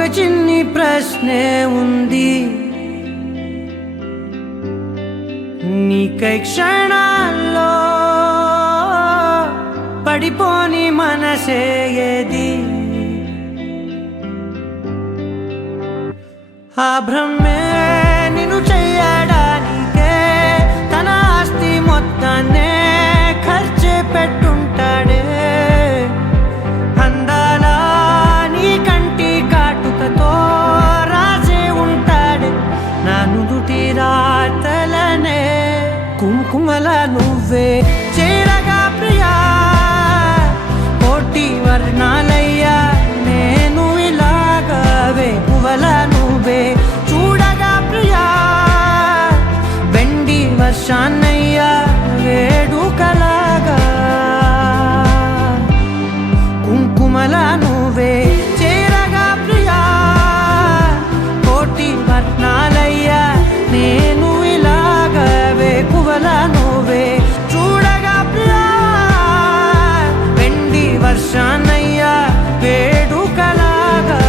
ఒక చిన్ని ప్రశ్నే ఉంది, నీకై క్షణాల్లో పడిపోని మనసే ఏది? ఆ భ్రమే నిన్ను చెయ్యడానికే తన ఆస్తి మొత్తాన్నే ఖర్చే పెట్టుంటాడే. అందాల నీ కంటి కాటుకతో రాసే ఉంటాడే నా నుదుటి రాతలనే. కుంకుమల నువ్వే చేరగా ప్రియా, కోటి వర్ణాలయ్యా నేను ఇలాగవే. పువ్వల నువ్వే చూడగా ప్రియా, వెండి వర్షాన్నయ్యా వేడుకలాగా. కుంకుమల నువ్వే చేరగా ప్రియా, కోటి వర్ణాలయ్యా నేను ఇలాగవే. పువ్వల నువ్వే చూడగా ప్రియా, వెండి వర్షాన్నయ్యా వేడుకలాగా.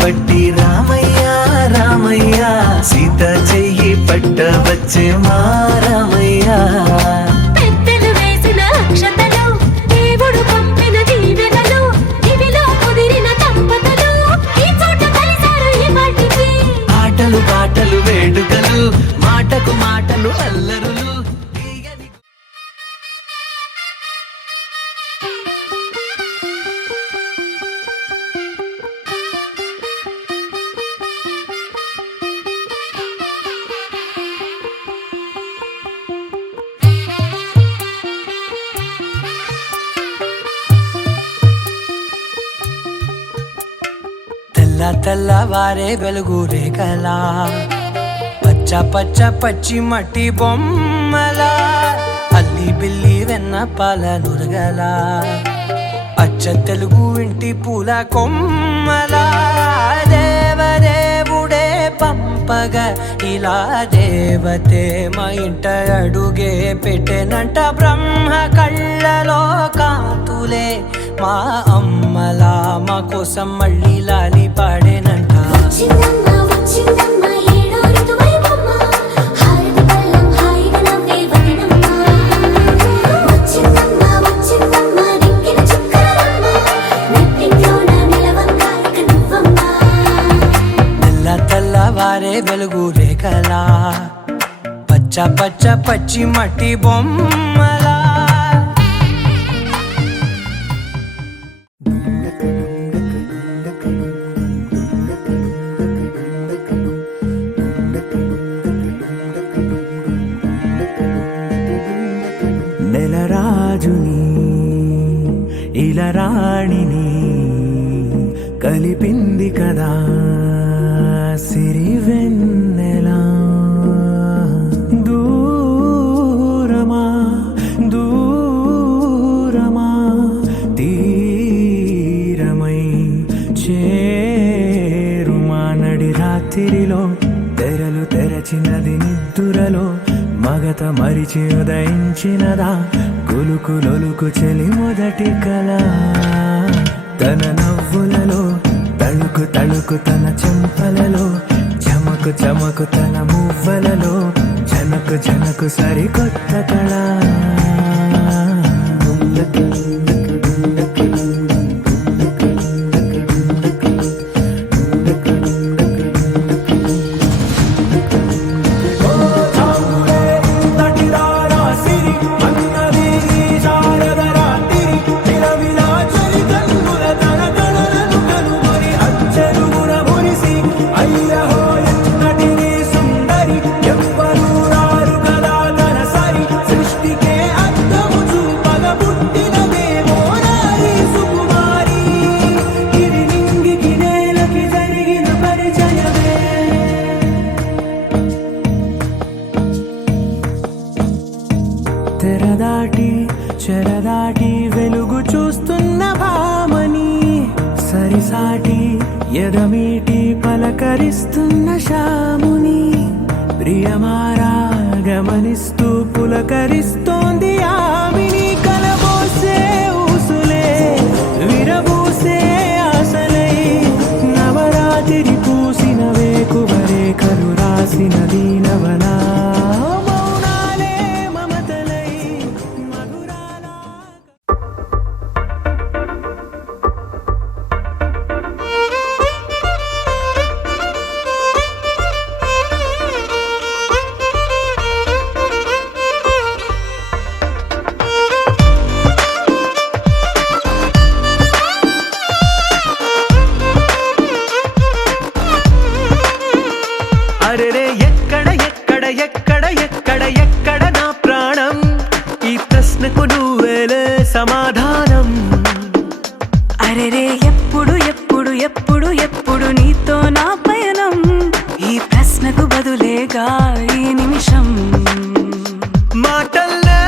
బట్టి రామయ్య రామయ్య, సీత చెయ్యి పట్ట వచ్చే మా రామయ్య. పెద్దలు వేసిన అక్షతలు, దేవుడు పంపిన దీవెనలు, ఇవిలో కుదిరిన దంపతులు ఈ చోట కలిసారు ఈ పాటికి. ఆటలు పాటలు వేడుకలు, మాటకు మాటలు అల్లరులు. తెల్లవారే వెలుగు రేఖలా, పచ్చ పచ్చ పచ్చి మట్టి బొమ్మలా, అల్లి బిల్లి వెన్న పాల నురగలా, అచ్చ తెలుగు ఇంటి పూల కొమ్మలా. దేవదేవుడే పంపగా ఇలా దేవతే మా ఇంట అడుగే పెట్టెనంట. బ్రహ్మ కళ్ళలో కాంతులే మా అమ్మలా మా కోసం మళ్ళీ లాలి పాడేనంట. తెల్లవారే వెలుగు రేఖలా, పచ్చ పచ్చ పచ్చి మట్టి బొమ్మలా. నెలరాజుని ఇలా రాణిని కలిపింది కదా సిరివెన్నెలా. దూరమా దూరమా తీరమై చేరుమా. నడి రాత్రిలో తెరలు తెరచినది నిద్దురలో మగత మరిచి ఉదయించినదా ఉలుకులొలుకు చెలి మొదటి కళ తన నవ్వులలో తళుకు తళుకు తన చెంపలలో చమకు చమకు తన మువ్వలలో జనకు జనకు సరికొత్త కళ తెరదాటి చెరదాటి వెలుగు చూస్తున్న భామని సరిసాటి ఎదమీటి పలకరిస్తున్న శాముని ప్రియమారా గమనిస్తూ పులకరిస్తోంది ఆమెని కలబోసే ఊసులే విరబూసే ఆశలై నవరాత్రి పూసిన వేకువరే కలు రాసిన దీనవనా అరెరే ఎక్కడ ఎక్కడ ఎక్కడ ఎక్కడ ఎక్కడ నా ప్రాణం ఈ ప్రశ్నకు నువ్వేలే సమాధానం అరెరే ఎప్పుడు ఎప్పుడు ఎప్పుడు ఎప్పుడు నీతో నా పయనం ఈ ప్రశ్నకు బదులేగా ఈ నిమిషం మాటల్లే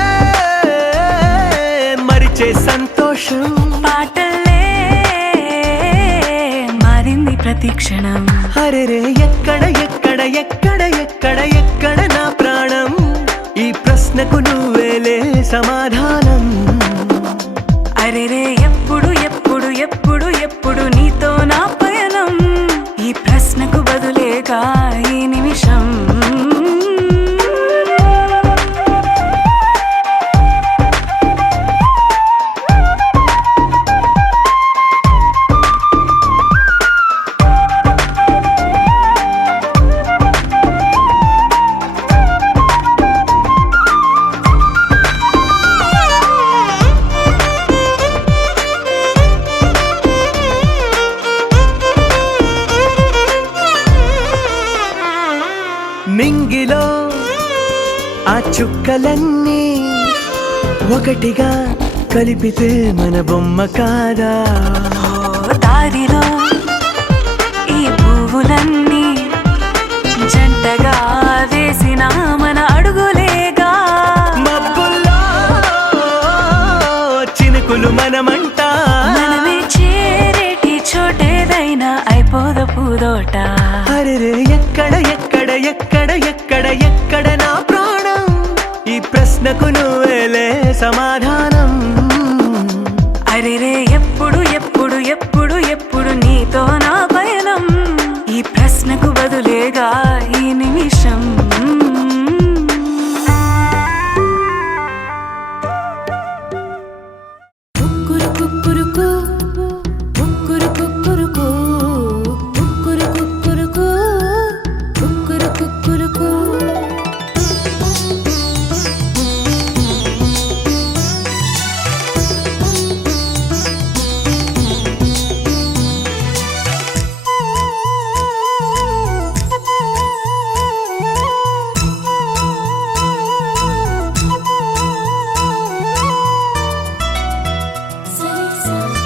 మరిచే సంతోషం పాటల్లే మారింది ప్రతి క్షణం అరెరే ఎక్కడ ఎక్కడ ఎక్కడ ఎక్కడ ఎక్కడ నా ప్రాణం ఈ ప్రశ్నకు నువ్వేలే సమాధానం అరెరే ఎప్పుడు ఎప్పుడు ఎప్పుడు ఎప్పుడు నీతో నా పయనం ఈ ప్రశ్నకు బదులేగా ఈ నిమిషం మింగిలో ఆ చుక్కలన్నీ ఒకటిగా కలిపితే మన బొమ్మ కాదా దారిలో ఈ పువ్వులన్నీ జంటగా వేసిన మన అడుగులేగా మబ్బుల్లో చినుకులు మనమంట మనమే చేరేటి చోటేదైనా అయిపోద పూదోట అరెరే ఎక్కడ ఎక్కడ ఎక్కడ ఎక్కడ ఎక్కడ నా ప్రాణం ఈ ప్రశ్నకు నువ్వేలే సమాధానం అరెరే ఎప్పుడు ఎప్పుడు ఎప్పుడు ఎప్పుడు నీతో నా పయనం ఈ ప్రశ్నకు బదులేగా ఈ నిమిషం కుక్కురు కుక్కురుకు కుక్కురు కుక్కురుకు కుక్కురు కుక్కురుకు కుక్కురు కుక్కురుకు సరి సరి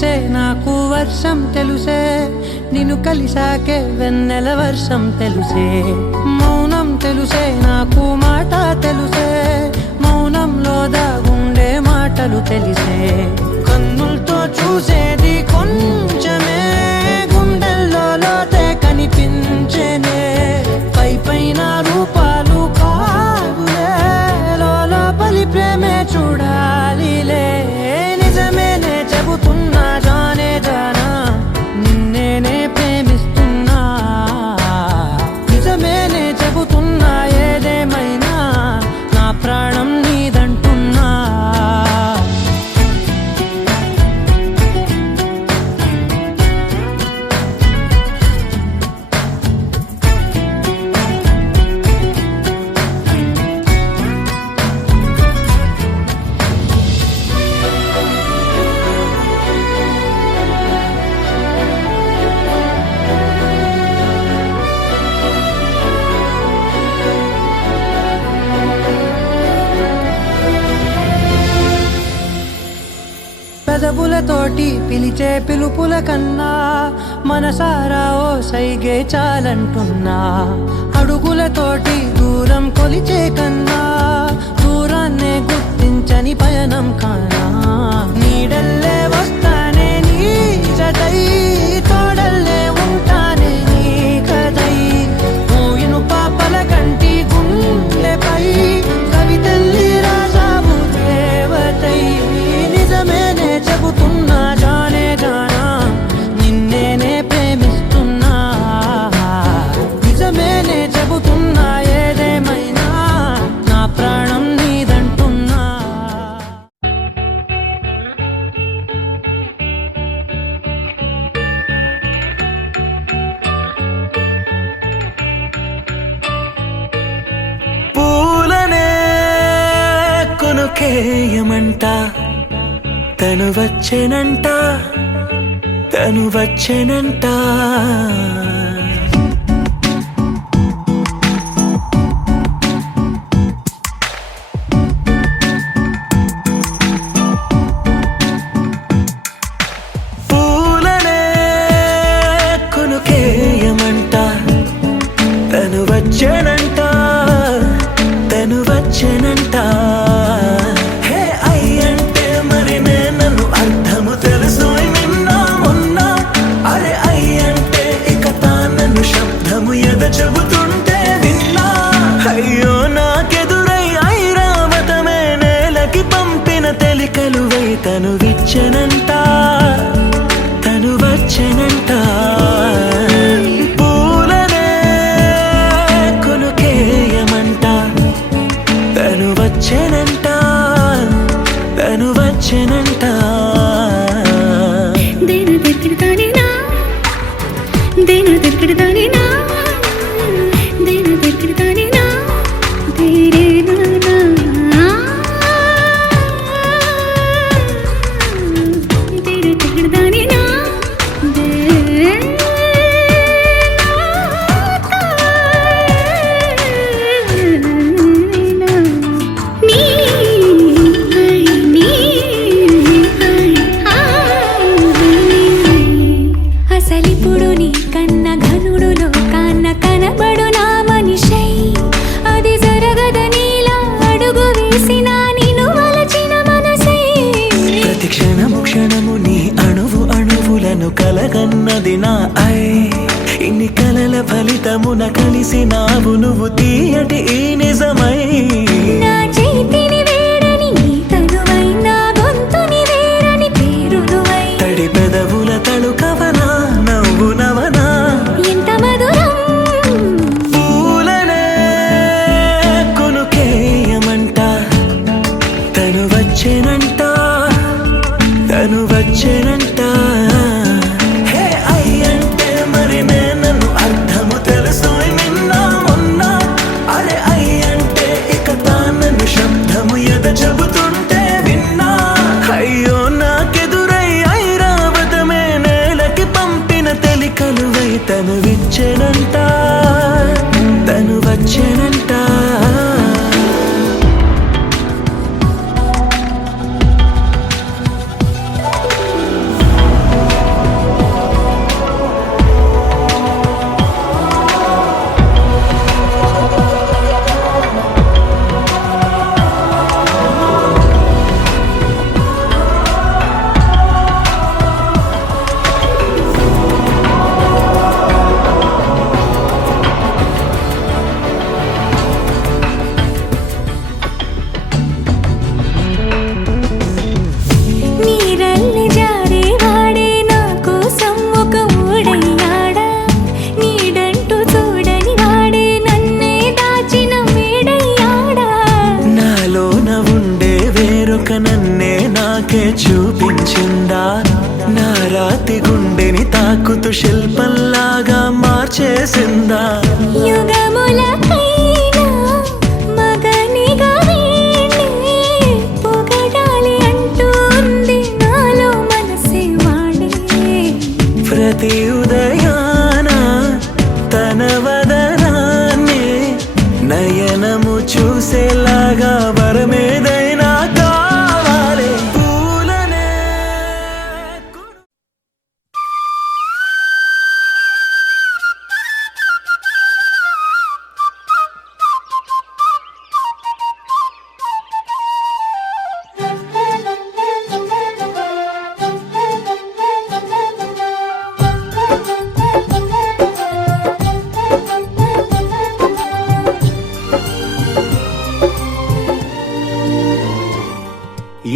తెలుసే నాకు వర్షం తెలుసే నిన్ను కలిసాకే వెన్నెల వర్షం తెలుసే మౌనం తెలుసే నాకు మాట తెలుసే మౌనంలో దాగుండే మాటలు తెలిసే కన్నులతో చూసేది కొంచెమే గుండెల్లో లోతే కనిపించేనే పై పైన రూపాలు కావులే లోపలి ప్రేమే చూడాలిలే నిజమేనే చెబుతున్నా జానే జానా నిన్నేనే ప్రేమిస్తున్నా నిజమేనే చెబుతున్నా ఏదేమైనా నా ప్రాణం నీదంటున్నా పెదవులతోటి పిలిచే పిలుపుల కన్నా మనసారా ఓ సైగే చాలంటున్నా అడుగులతోటి దూరం కొలిచే కన్నా దూరాన్నే గుర్తించని పయనం కానా నీడల్లే వస్తానే నీ జతై తోడల్లే ఉంటానే నీ కదై మూయిను పాపల కంటి గుండెపై కవితల్లి రాజావు దేవతై నిజమేనే చెబుతున్నా జానే జానా నిన్నేనే ప్రేమిస్తున్నా నిజమేనే చెబుతున్నా ఏదేమైనా నా ప్రాణం నీదంటున్నా పూలనే కొనుకేయమంట తను వచ్చేనంట తను వచ్చేనంట పూలనే కొనుకేయమంట తను వచ్చేనంట తను వచ్చేనంట హే అయ్యంటే మరి నన్ను అర్థము తెలుసు నిన్న మొన్న అరే అయ్యంటే ఇక తానను శబ్దము ఎద చెబుతుంటే విన్నా అయ్యో నాకెదురై ఐరావతమే నేలకి పంపిన తెలికలువై తను విచ్చెనంట తను వచ్చెనంట పూలనే కొనుకేయమంట తను వచ్చెనంట తను వచ్చెనంట దేన తిరగడతానేనా దేన తిరగడతానేనా దేన తిరగడతానేనా తేరే నానా దేన తిరగడతానేనా అసలిప్పుడు నీ కన్న ఘనుడులో కన్న కనబడు నా మనిషై అది జరగదనిలా అడుగు వేసిన నిన్ను వలచిన మనసై ప్రతి క్షణము క్షణము నీ అణువు అణువులను కలగన్నది నా ఐ ఇన్ని కలల ఫలితమున కలిసినావు నువ్వు తీయటి ఈ నిజమై నా చేతిని వేడని నీ తనువై నా గొంతుని వేరని పేరునువై తడి పెదవుల తడుకవనా నవ్వు నవనా ఎంత మధురం పూలనే కొనుకేయమంట తను వచ్చేనంట తను వచ్చేనంట హే అయ్యంటే మరి నన్ను అర్థము తెలుసు నిన్న మొన్న అరే అయ్యంటే ఇక తానను శబ్దము ఎద చెబుతుంటే విన్నా అయ్యో నాకెదురై ఐరావతమే నేలకి పంపిన తెలికలువై తను విచ్చెనంట తను వచ్చెనంట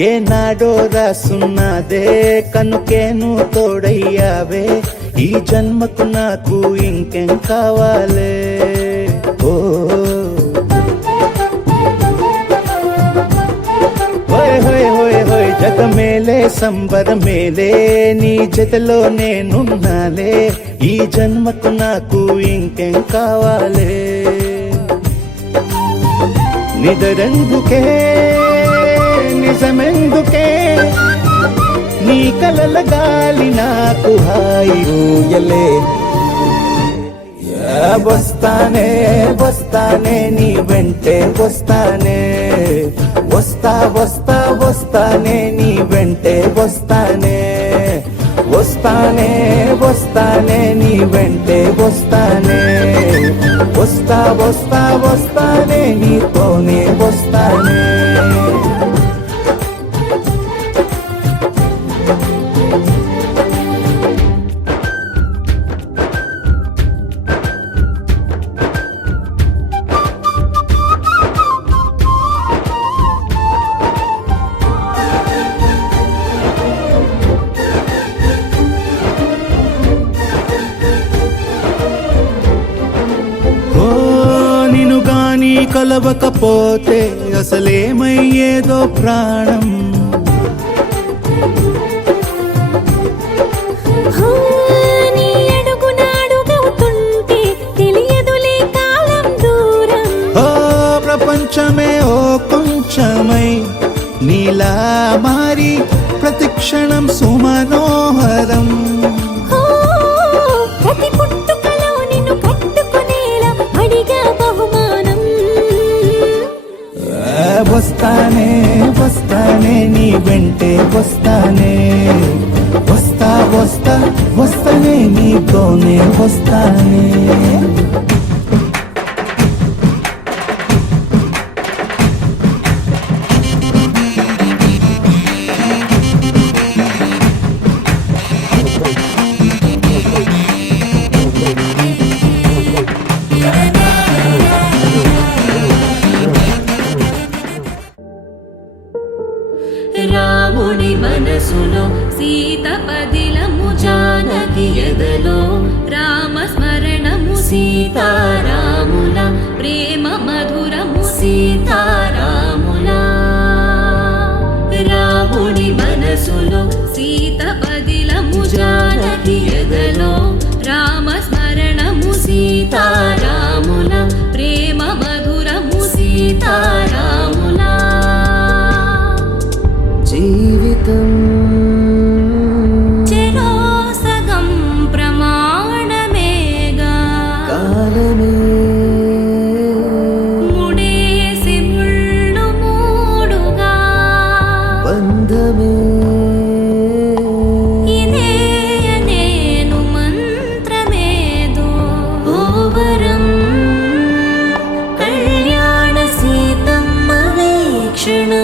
ఏనాడో రాసున్నదే కనుకే నువ్వు తోడయ్యావే ఈ జన్మకు నాకు ఇంకేం కావాలే ఓ హోయ్ హోయ్ హోయ్ హోయ్ జగ మేలే సంబర మేలే నీ జతలో నేనున్నాలే ఈ జన్మకు నాకు ఇంకేం కావాలే నిదరెందుకే నిజమెందుకే నీ కలల గాలి నాకు హాయి ఊయలే వస్తానే వస్తానే నీ వెంటే వస్తానే వస్తా వస్తా వస్తానే నీ వెంటే వస్తానే వస్తానే వస్తానే నీ వెంటే వస్తానే వస్తా వస్తా వస్తానే నీతోనే వస్తానే కలవకపోతే అసలేమయ్యేదో ప్రాణం నీ అడుగునాడుగవుతుంటే తెలియదులే కాలం దూరం ఓ ప్రపంచమే ఓ కొంచెమై నీలా మారి ప్రతిక్షణం సుమనోహరం ప్రతి పుట్టుకలో నిన్ను కట్టుకునేలా అడిగా బహుమానం వస్తానే వస్తానే నీ వెంటే వస్తానే వస్తా వస్తా వస్తానే నీతోనే వస్తానే రాముని మనసులో సీత పదిలము జానకి ఎదలో రామ స్మరణము సీతారాముల ప్రేమ మధురము సీతారాముల రాముని మనసులో సీత పదిలము జానకి ఎదలో రామ స్మరణము సీతారాముల ప్రేమ మధురము సీతారాముల జీవితం చెరో సగం ప్రమాణమేగా కాలమే ముడేసి ముళ్ళు మూడుగా బంధమే ఇదే నేను మంత్రమేదో ఓవరం కళ్యాణ సీతమ్మ వీక్షణం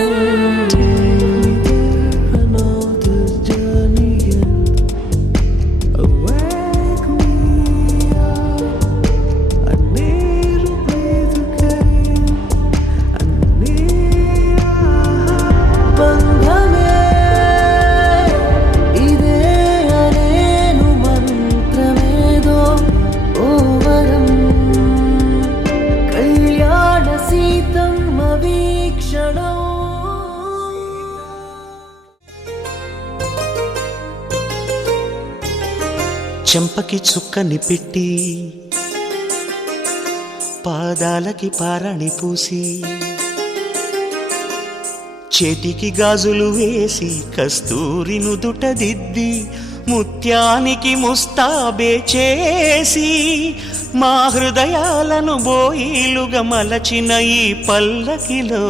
చెంపకి చుక్కని పెట్టి పాదాలకి పారాణి పూసి చేతికి గాజులు వేసి కస్తూరి నుదుట దిద్ది ముత్యానికి ముస్తాబే చేసి మా హృదయాలను బోయిలుగా మలచిన ఈ పల్లకిలో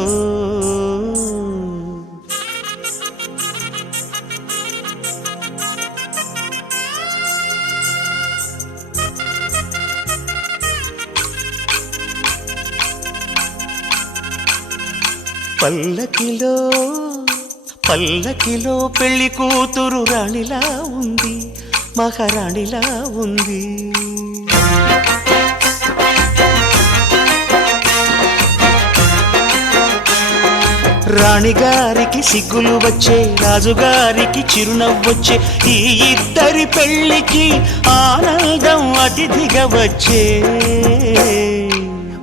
పల్లకిలో పల్లకిలో పెళ్లి కూతురు రాణిలా ఉంది, మహారాణిలా ఉంది. రాణిగారికి సిగ్గులు వచ్చే, రాజుగారికి చిరునవ్వొచ్చే, ఈ ఇద్దరి పెళ్లికి ఆనందం అతిథిగా వచ్చే.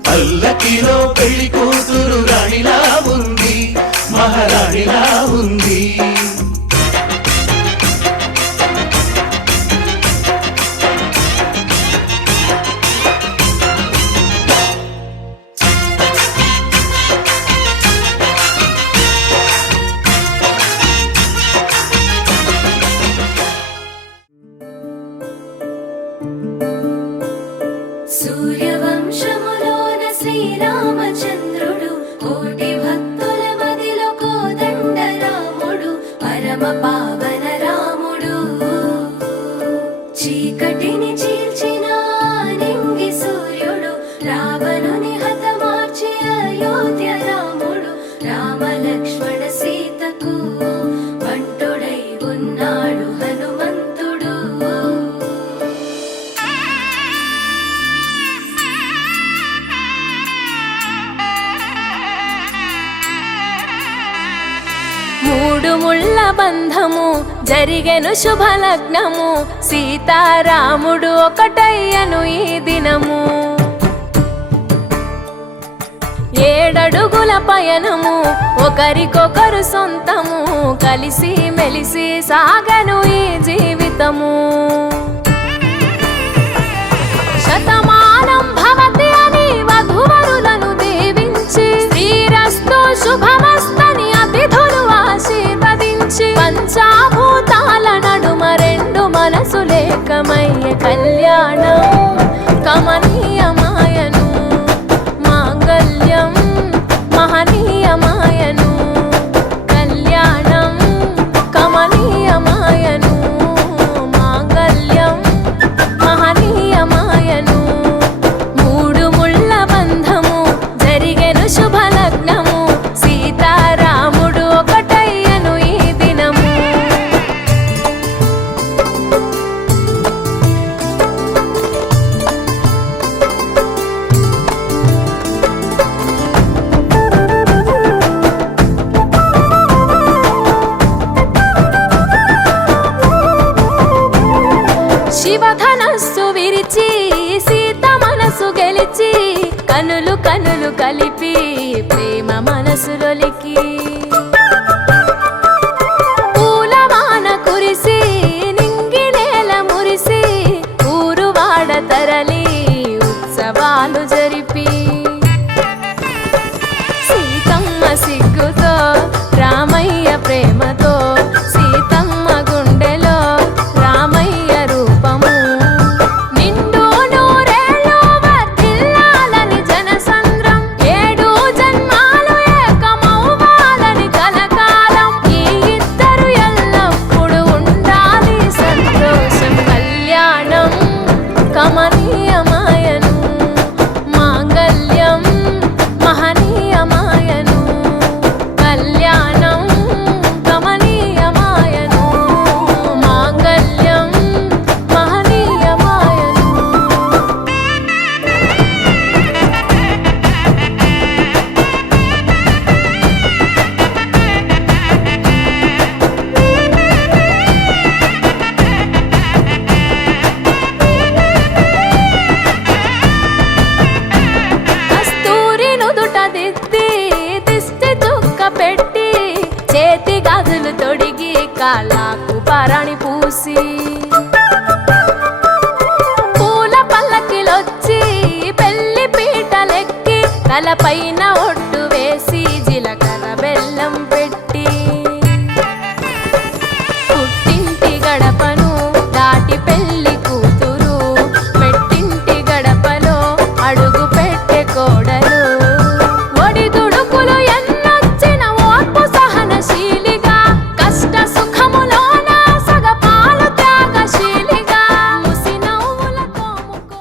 పల్లకిలో పెళ్లి కూతురు రాణిలా ఉంది, మహారాణిలా ఉంది. సూర్యవంశములోన శ్రీరామచంద్రుడు, కోటి భక్తుల మదిలో కోదండ రాముడు, పరమ పావన రాముడు. చీకటిని చీల్చిన నింగి సూర్యుడు, రావణుని హతమార్చి అయోధ్య రాముడు, రామ లక్ష్మణ సీతకు బంటుడై ఉన్నాడు హనుమంతుడు. మూడు ముళ్ళ బంధము జరిగెను శుభలగ్నము, సీతారాముడు ఒకటయ్యను ఈ దినము. 7 అడుగుల పయనము, ఒకరికొకరు సొంతము, కలిసి మెలిసి సాగను ఈ జీవితము. శతమానం భవతి అని వధువరులను దీవించి, శ్రీరస్తు శుభమస్తని అతిథులు ఆశీర్వదించి, పంచాభూతాల నడుమ 2 మనసులేకమయ్యే కళ్యాణం కమనీయమాయను, మాంగళ్యం మహనీయమాయను. కళ్యాణం కమనీయమాయను, మాంగళ్యం మహనీయమాయను. 3 ముళ్ళ బంధము జరిగెను శుభలగ్నము, సీతారాముడు ఒకటయ్యను ఈ దినము. శివధనస్సు విరిచి సీత మనసు గెలిచి, కనులు కనులు కలిపి ప్రేమ మనసులొలికి, పూలవాన కురిసి నింగి నేల మురిసి, ఊరువాడ తరలి ఉత్సవాలు జరిపి, సీతమ్మ సిగ్గుతో రామయ్య ప్రేమతో, సీతమ్మ గుండెలో రామయ్య రూపము. నిండు నూరేళ్ళు వర్ధిల్లాలని జనసంద్రం, 7 జన్మాలు ఏకమవ్వాలని కలకాలం, ఈ ఇద్దరు ఎల్లప్పుడూ ఉండాలి సంతోషం. కళ్యాణం కమనీయమాయను, మాంగళ్యం మహనీయమాయను. కళ్యాణం కమనీయమాయను, మాంగళ్యం మహనీయమాయను. కస్తూరి నుదుట దిద్ది దిష్టి చుక్క పెట్టి, చేతి గాజులు తొడిగి కాళ్ళకు పారాణి పూసి, పూల పల్లకిలొచ్చి పెళ్లి పీటలెక్కి, తలపైన ఒట్టు వేసి జీలకర్ర బెల్లం పెట్టి, పుట్టింటి గడపను దాటి పెళ్లి కూతురు, పెట్టింటి గడపలో అడుగు పెట్టే కోడలు. ఒడిదుడుకులు ఎన్నొచ్చిన ఓర్పు సహనశీలిగా, కష్ట సుఖములోన సగపాలు త్యాగశీలిగా, ముసి నవ్వులతో ముకో.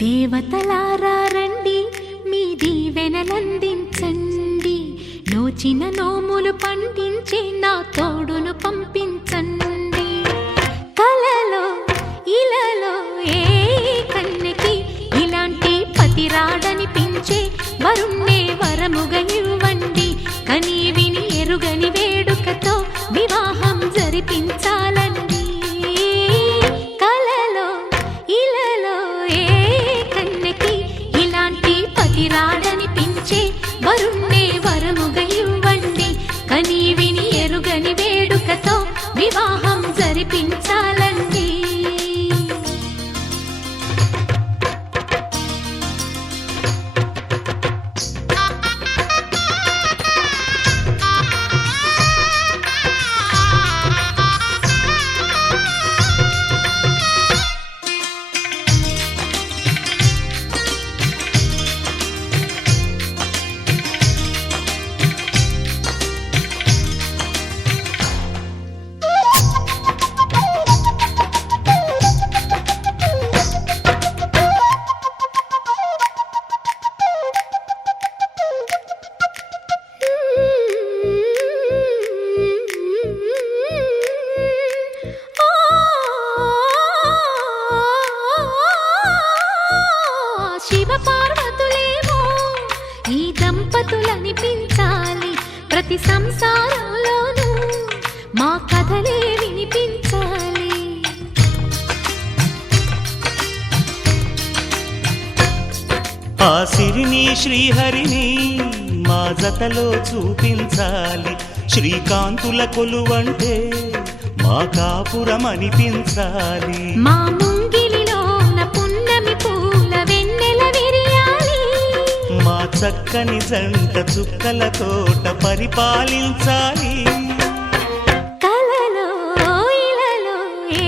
దేవతలారా రండి, మీ దీవెనలందించండి, నోచిన నోములు పండించే నా తోడును పంపించండి. కలలో ఇలలో ఏ కన్నెకి ఇలాంటి పతి రాడనిపించే వరుణ్ణే వరముగా ఇవ్వండి. కని విని ఎరుగని వేడుకతో వివాహం జరిపించాలండి. కలలో ఇలలో ఏ కన్నెకి ఇలాంటి పతి రాడనిపించే వరుణ్ణే వరముగా ఇవ్వండి. కని విని ఎరుగని వేడుకతో వివాహం జరిపించాలండి. శివ పార్వతులేమో ఈ దంపతులనిపించాలి, ప్రతి సంసారంలోనూ మా కథలే వినిపించాలి. ఆ సిరిని శ్రీహరిని మా జతలో చూపించాలి. శ్రీకాంతుల కొలువంటే మా కాపురం అనిపించాలి. మా ముంగిలిలోన పున్నమి పూల వెన్నెల విరియాలి. మా చక్కని జంట చుక్కల తోట పరిపాలించాలి. కలలో ఇలలో ఏ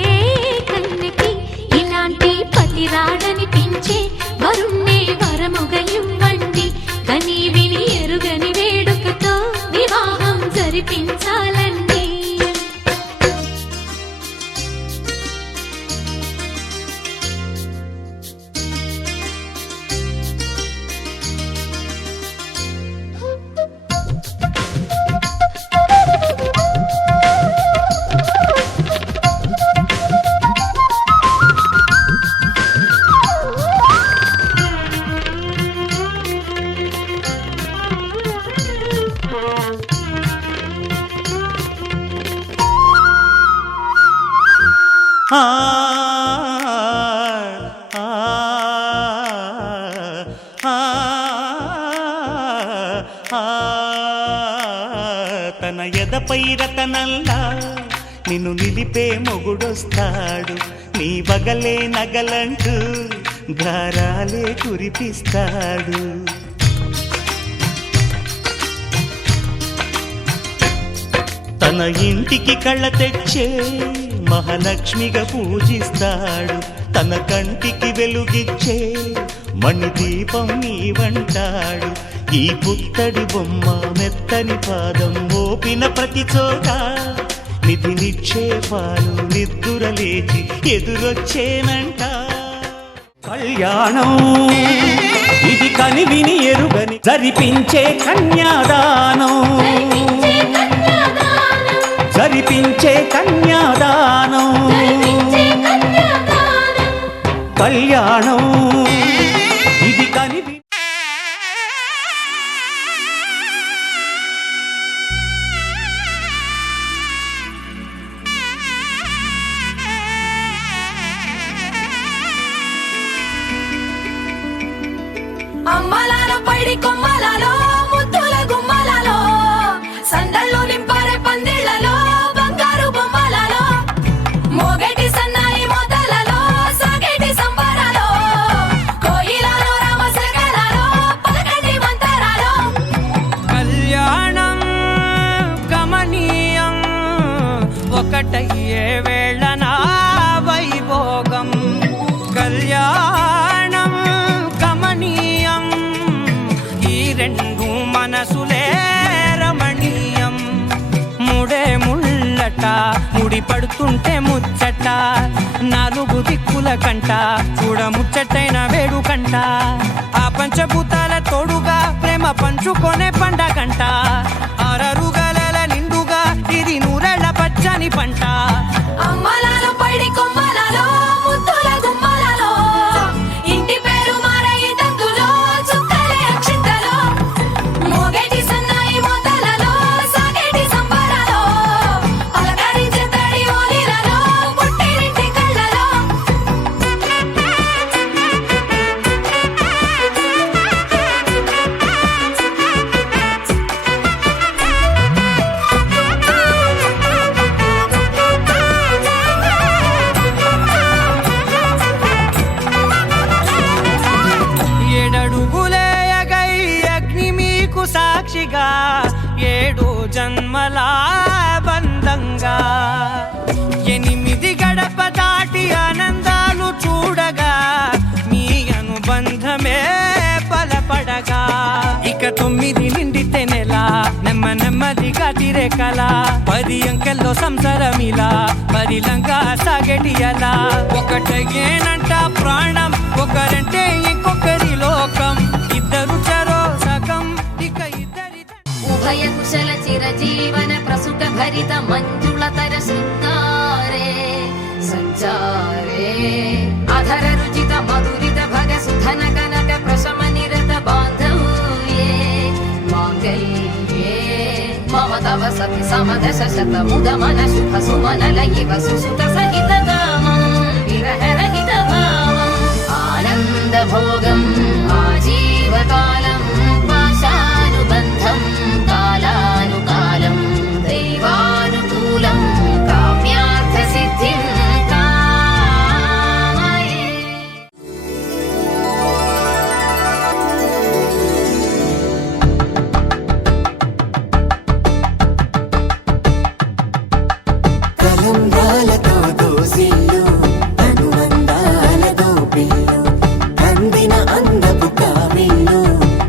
కన్నెకి ఇలాంటి పతి రాడనిపించే వరుణ్ణే వరముగా ఇవ్వండి. కని విని ఎరుగని వేడుకతో వివాహం జరిపించాలండి. ఆ ఆ ఆ తన ఎదపై రతనల్లా నిన్ను నిలిపే మొగుడొస్తాడు. నీ బగలే నగలంటూ గారాలే కురిపిస్తాడు. తన ఇంటికి కళ్ళ తెచ్చే మహాలక్ష్మిగా పూజిస్తాడు. తన కంటికి వెలుగిచ్చే మణిదీపం నీవంటాడు. ఈ పుత్తడి బొమ్మ మెత్తని పాదం మోపిన ప్రతి చోట నిధి నిక్షేపాలు నిద్దుర లేచి ఎదురొచ్చేనంట. కళ్యాణం ఇది కని విని ఎరుగని జరిపించే కన్యాదానం, జరిపించే కన్యాదానం. కళ్యాణం ఇది కని అమ్మలాల పైడి కొమ్మలలో ముద్దుల గుమ్మలలో సందళ్ళు నింపరే పందిళ్లలో బంగారు బొమ్మలలో మోగేటి సన్నాయి మోతలలో సాగేటి సంబరాలో కోయిలలో రామశకలలో పలకటి మంతరాలో. కళ్యాణం గమనీయం ఒకటయ్యే వేళ నా వైభోగం. కళ్యాణం గమనీయం ఈ రెండు మనసులే రమణీయం. ముడే ముళ్ళట ముడి పడుతుంటే ముచ్చట, నాలుగు దిక్కుల కంట చూడ ముచ్చటైన వేడుకంట. ఆ పంచభూతాలతో పంచుకొనే పండగంట అరరుగలల నిండుగా ఇది నూరెళ్ళ పచ్చని పంట అమ్మలాలో పైడి కొమ్మలలో ముద్దుల గుమ్మలలో ఇంటి పేరు మారయి తందులో చుక్కలే అక్షింతలో మోగేటి సన్నాయి మోతలలో సాగేటి సంబరాలో పలకరించే తడి ఓలిలలో పుట్టినింటి కళ్ళలో ఏడడుగులేయగై అగ్ని మీకు సాక్షిగా 7 జన్మల బంధంగా 8 గడప దాటి ఆనందాలు చూడగా మీ అనుబంధమే బలపడగా ఇక 9 నిండితే నెల నెమ్మదిగా తిరేకల 10 అంకెల్లో సంసారమిలా పరిలంగా సాగటియలా ఒకటేనంట ప్రాణం ఒకరంటే ఇంకొకరి లోకం ఇద్దరు చరో సగం ఇక ఇద్దరి ఉభయ కుశల చిరజీవన ప్రసుట భరిత మంజుళతర శృంగారే సంచారే అధర రుచిత మధురిత భగ సుధన కనక ప్రశమ నిరత బాంధవ్యే మాంగళ్యే మమ తవ సతి సమదశ శత ముదమన శుభ సుమనల ఇవ సుసుత సహిత గామం విరహ రహిత భావం ఆనంద భోగం ఆజీవకాలం పాశానుబంధం కాలానుకాలం దైవానుకూలం కామ్యార్థ సిద్ధిం కామయే కలంబ్రాలతో దోసిల్లు అనుబంధాలతో పిల్లు అందిన అందపు కావిల్లు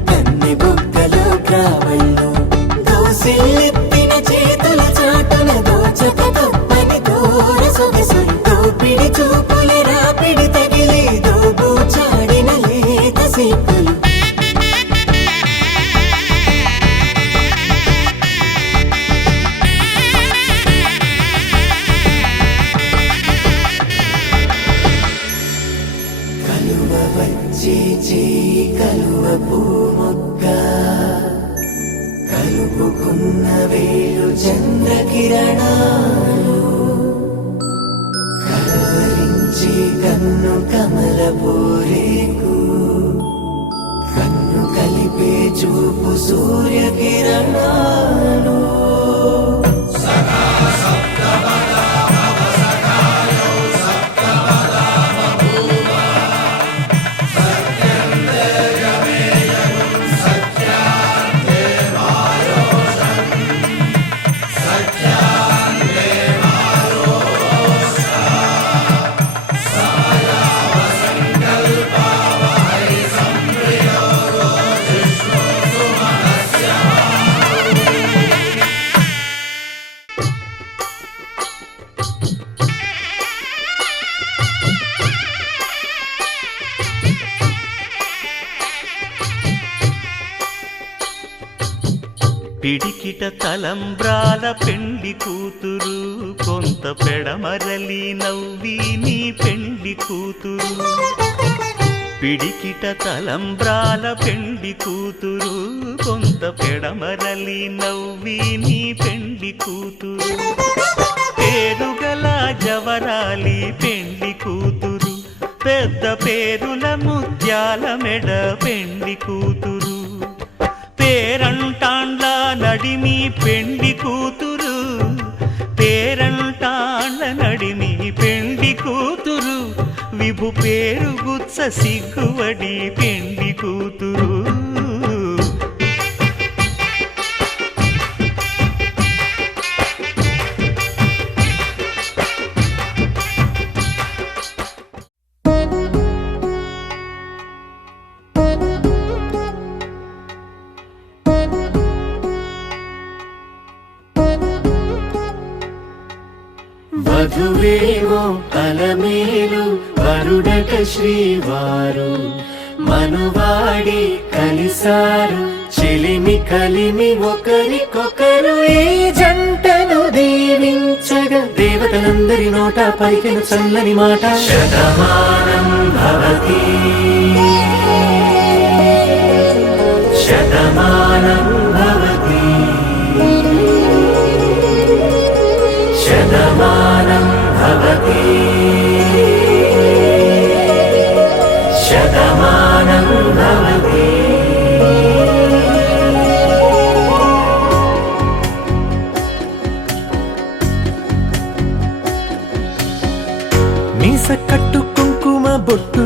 కన్ని బుగ్గలో గ్రావళ్ళు దోసిల్లెత్తిన చేతుల చాటున దోచక తప్పని దూర సొగసులు దోపిడి చూపుల రాపిడి తగిలి దోబూచాడిన లేత సీపులు కలువ వచ్చే చేయి కలువ పూమొక్క కలుపుకున్న వేలు చంద్రకిరణాలు కలవరించే కన్ను కమల పూరేకు కన్ను కలిపే చూపు సూర్యకిరణాలు పిడికిట తలంబ్రాల పెండి కూతురు కొంత పెడమరలి నవ్వి నీ పెండి కూతురు పిడికిట తలంబ్రాల పెండి కూతురు కొంత పెడమరలి నవ్వి నీ పెండి కూతురు పేరుగల జవరాలి పెండి కూతురు పెద్ద పేరుల ముత్యాల మెడ పెండి కూతురు పేరంటాండ్ల నడిమి పెండి కూతురు పేరంటాండ్ల నడిమి పెండి కూతురు విభు పేరు గుత్స సిగ్గువడి పెండి కూతురు వధువేమో అలమేలు వరుడట శ్రీవారు మనువాడి కలిసారు చెలిమి కలిమి ఒకరికొకరు ఈ జంటను దీవించగా దేవతలందరి నోట పలికిన చల్లని మాట శతమానం భవతి శతమానం భవతి శతమానం భవతి శతమానం భవతి. మీస కట్టు కుంకుమ బొట్టు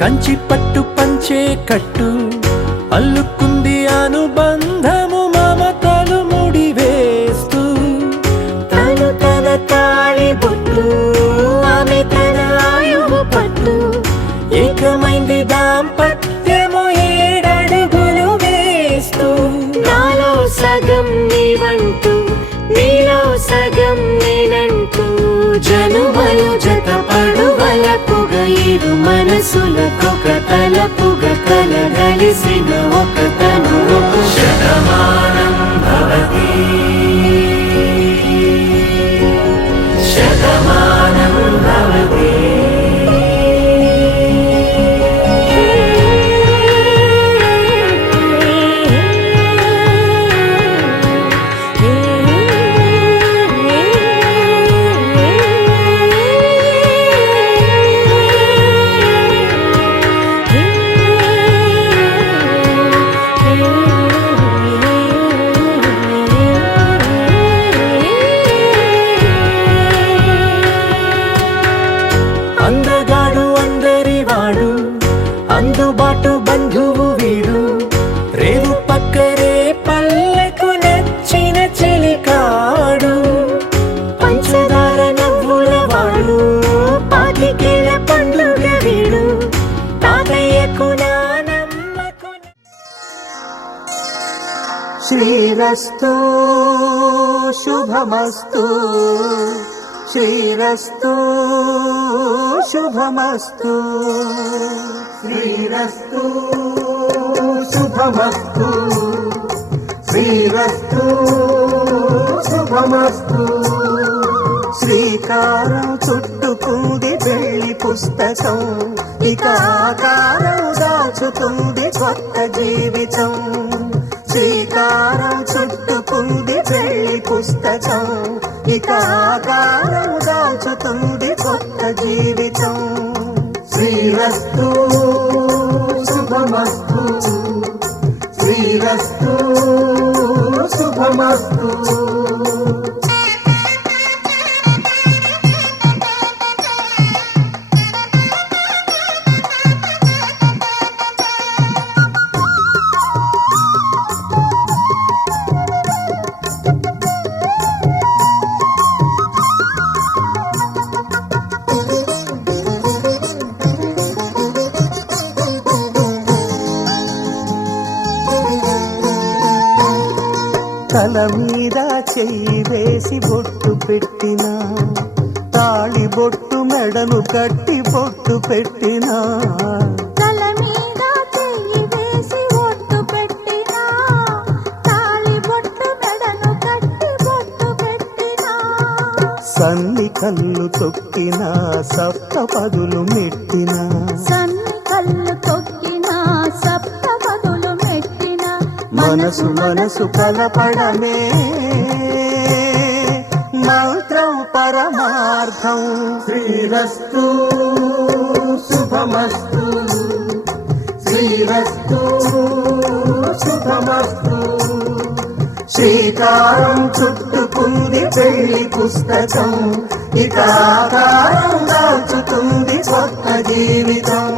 కంచి పట్టు పంచే కట్టు అల్లుకుంది అనుబంధము మమతలు ముడివేస్తూ తను తన తాళి బొట్టు ఆమె తన ఆయువు పట్టు ఏకమైంది దాంపత్యము 7 అడుగులు వేస్తూ నాలో సగం నీవంటూ నీలో సగం నేనంటూ జనుమలు జతపడు వలపుగ ఇరు మనసులకొక తలపుగ కలగలిసిన ఒక తను శతమానం భవతి శతమానం భవతి. అందగాడు అందరివాడు అందుబాటు బంధువు వీడు రేవు పక్కరే పల్లెకు నచ్చిన చెలికాడు పంచదార నవ్వుల వాడు పాతికేల పండుగ వీడు తాతయ్యకు నానమ్మకు. శ్రీరస్తు శుభమస్తు శ్రీరస్తు శుభమస్తు శ్రీరస్తు శుభమస్తు శ్రీరస్తు శుభమస్తు. శ్రీకారం చుట్టుకుంది వెళ్ళి పుస్తకం ఇక ఆకారం దాచుతుంది కొత్త జీవితం. శ్రీకారం చుట్టుకుంది వెళ్ళి పుస్తకం ఇక ఆకారం దాచుతుంది కొత్త జీవితం. శ్రీరస్తు శుభమస్తు శ్రీరస్తు శుభమస్తు. తల మీద చెయ్యి వేసి బొట్టు పెట్టినా తాళి బొట్టు మెడను కట్టి బొట్టు పెట్టినా తల మీద చెయ్యి వేసి బొట్టు పెట్టినా తాళి బొట్టు మెడను కట్టి బొట్టు పెట్టినా సన్ని కళ్ళు తొక్కినా సప్త పదులు మెట్టినా సన్ని కళ్ళు తొక్కినా సప్త పదులు మెట్టినా మనసు మనసు కలపడమే మంత్రం పరమార్థం. శ్రీరస్తు శుభమస్తు శ్రీరస్తు శుభమస్తు. శ్రీకారం చుట్టుకుంది పెళ్లి పుస్తకం ఇక ఆకారం దాచుతుంది కొత్త జీవితం.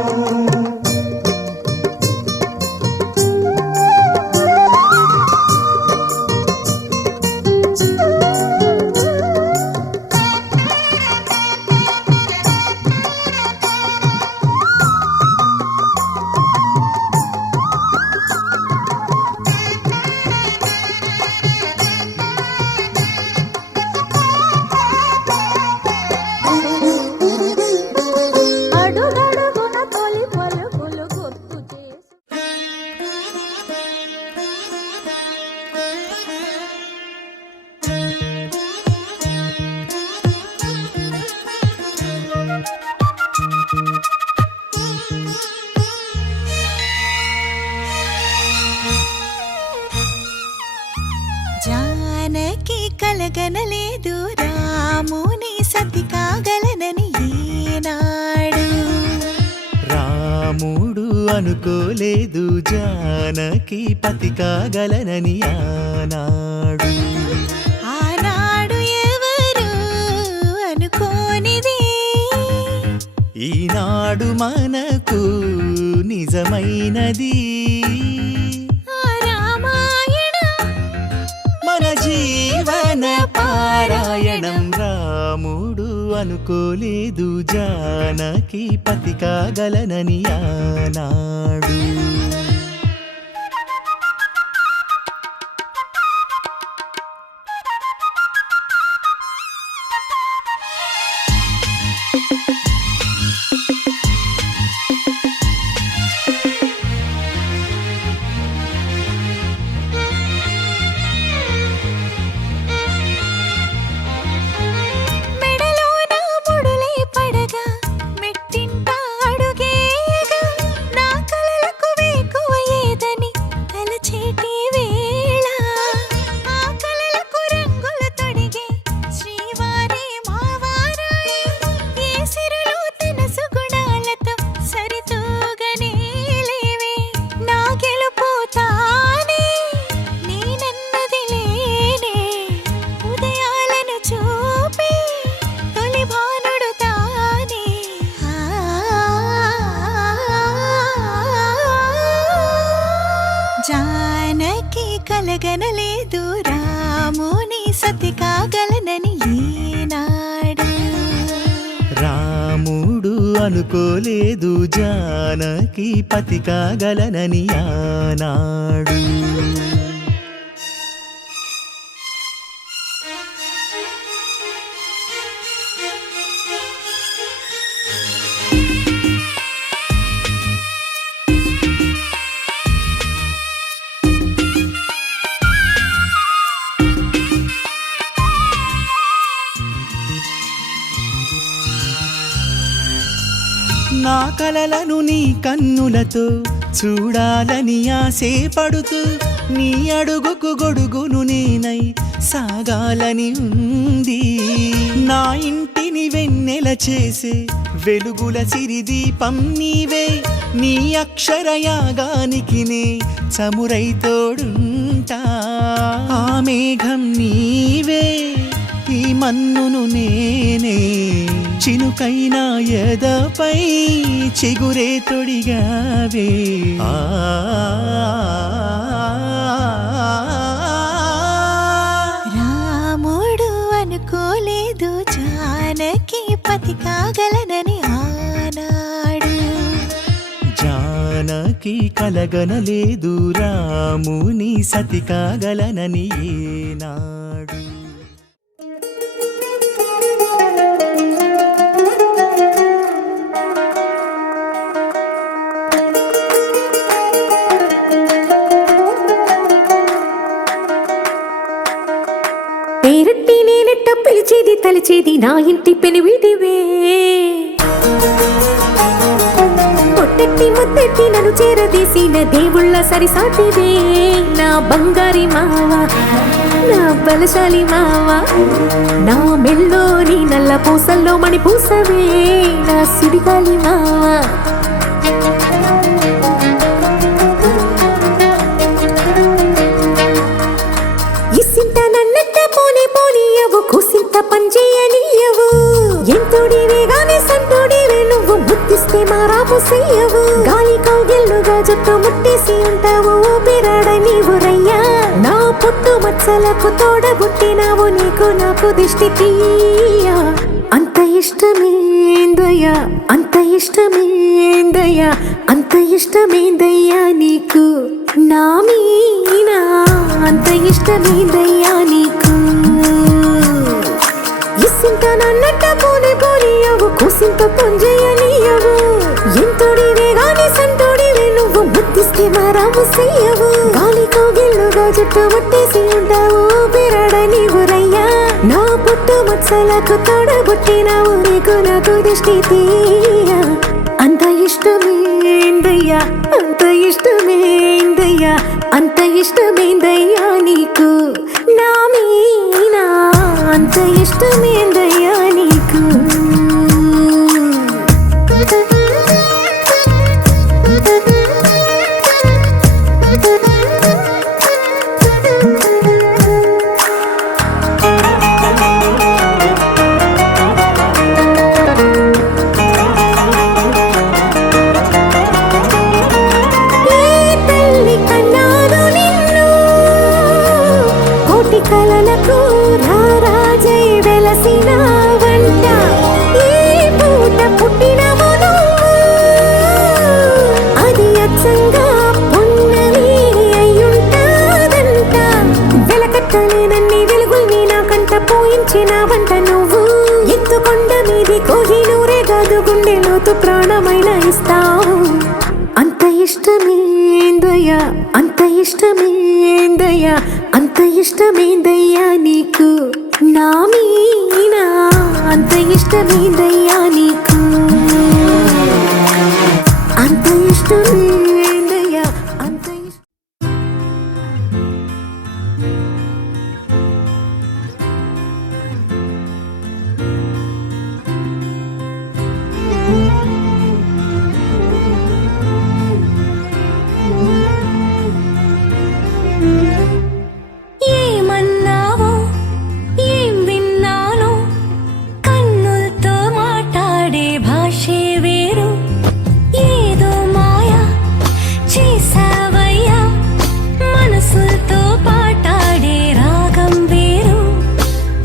అడుగడుగున తొలి కలగనలేదు రాముని సతి కాగలనని ఏనాడు. రాముడు అనుకోలేదు జానకి పతి కాగలనని ఆనాడు. ఆనాడు ఎవరు అనుకోనిది ఈనాడు మనకు నిజమైనది. మన జీవన పారాయణం. రాముడు అనుకోలేదు జానకి పతి కాగలనని ఆనాడు. జానకి కలగనలేదు రాముని సతి కాగలనని ఏనాడు. రాముడు అనుకోలేదు జానకి పతి కాగలనని ఆనాడు. నా కలలను నీ కన్నులతో చూడాలని ఆశపడుతూ నీ అడుగుకు గొడుగును నేనై సాగాలని ఉంది. నా ఇంటిని వెన్నెల చేసే వెలుగుల సిరిదీపం నీవే. నీ అక్షరయాగానికి నే చమురై తోడుంటా. ఆ మేఘం నీవే, ఈ మన్నును నేనే. చినుకైనా ఎదపై చిగురే తొడిగావే. రాముడు అనుకోలేదు జానకి పతి కాగలనని ఆనాడు. జానకి కలగనలేదు రాముని సతి కాగలనని ఏనాడు. పేరట్టి నేనెట్ట పిలిచేది తలిచేది నా ఇంటి పెనివిటివే. పొట్టెట్టి ముద్దెట్టి నన్ను చేరదీసిన దేవుళ్ళ సరిసాటివే. నా బంగారి మావా, నా బలశాలి మావా, నా మెల్లోని నల్ల పూసల్లో మణి పూసవే. నా సుడిగాలి మావా, కుసింత పంచేయనీయవు. ఎంతోడివే గాని సంతోడివే నువ్వు. ముద్దిస్తే మారాపు చెయ్యవు. గాలి కౌగిల్లుగా జుట్టు ముట్టేసి ఉంటావు. ఊపిరాడ నీవు రయ్యా. నా పుట్టు మచ్చలకు తోడబుట్టినావు. నీకు నాకు దిష్టి తీయా. అంత ఇష్టమేందయ్యా, అంత ఇష్టమేందయ్యా, అంత ఇష్టమేందయ్యా నీకు నా మీనా. అంత ఇష్టమేందయ్యా నీకు. ఇసింత నన్నట్ట పోనే పోనీయవు. కుసింత పొంజయ్యనీయవు. ఎంతోడివే గాని సంతోడివే నువ్వు. ముద్దిస్తే మారాము చెయ్యవు. గాలి కౌగిల్లుగా జుట్టు ముట్టేసి ఉంటావు. ఊపిరాడ నీవు రయ్యా. నా పుట్టు మచ్చలకు తోడబుట్టినావు. నీకు నాకు దిష్టి తీయా. అంత ఇష్టమేందయ్యా, అంత ఇష్టమేందయ్యా, అంత ఇష్టమేందయ్యా నీకు నా మీనా. కలలకు రారాజై వెలసిన వంట ఏ పూట పుట్టినవో నువ్వు అది అచ్చంగా పొన్నమి అయ్యుంటాదంట వెలకట్టలేనన్ని వెలుగుల్ని నాకంట పోయించిన వంట నువ్వు ఎత్తుకొండ మీది కోహినూరే కాదు గుండె లోతు ప్రాణమైన ఇస్తావు అంత ఇష్టమేందయ్యా అంత ఇష్టమేందయ్యా అంత ఇష్టమేందయ్యా నీకు నా మీనా అంత ఇష్టమేందయ్యా నీకు అంత ఇష్టమేందయ్యా అంత ఏమన్నావో ఏం విన్నానో కన్నులతో మాట్లాడే భాషే వేరు ఏదో మాయా చేసావయ్యా మనసులతో పాటాడే రాగం వేరు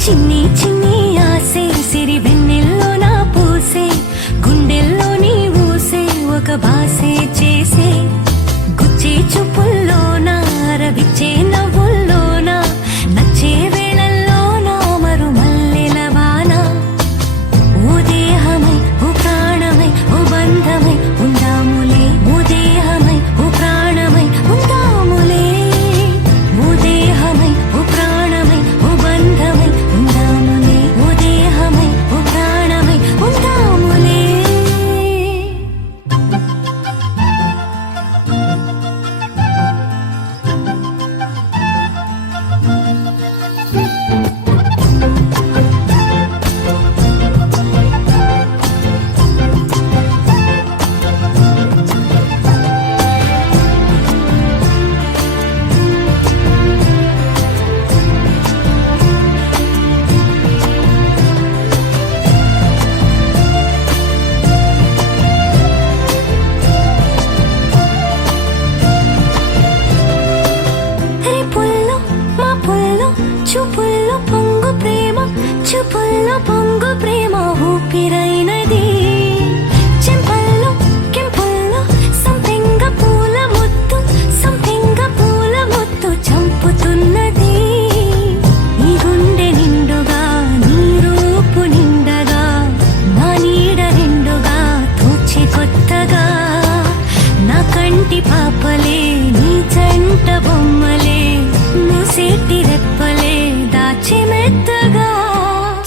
చిన్ని చిన్ని ఆసే సిరి వెన్నెల్లో నా పూసే గుండెల్లో నీ ఊసే ఒక భాసే చేసే గుచ్చే చూపుల్లోనా రవిచ్చే నవ్వుల్లోనా నచ్చే వేళల్లోనా మరు మల్లెల వాన ఓ దేహమై ఓ ప్రాణమై ఓ బంధమై ఉందాములే ఓ దేహమై ఓ ప్రాణమై ఉందాములే ఓ దేహమై ఓ ప్రాణమై ఓ బంధమై ఉందాములే ఓ దేహమై ఓ ప్రాణమై ఉందాములే రేపుల్లో మా పుల్లో చూపుల్లో పొంగు ప్రేమ చూపుల్లో పొంగు ప్రేమ ఊపిరైనది చెంపల్లో కెంపుల్లో సంపెంగ పూల ముత్తు చంపుతున్నది ఈ గుండె నిండుగా నీ రూపు నిండగా నా నీడ రెండుగా తోచి కొత్తగా నా కంటి పాపలే నీ జంట బొమ్మలే మూసేటి రెప్పలే దాచి మెత్తగా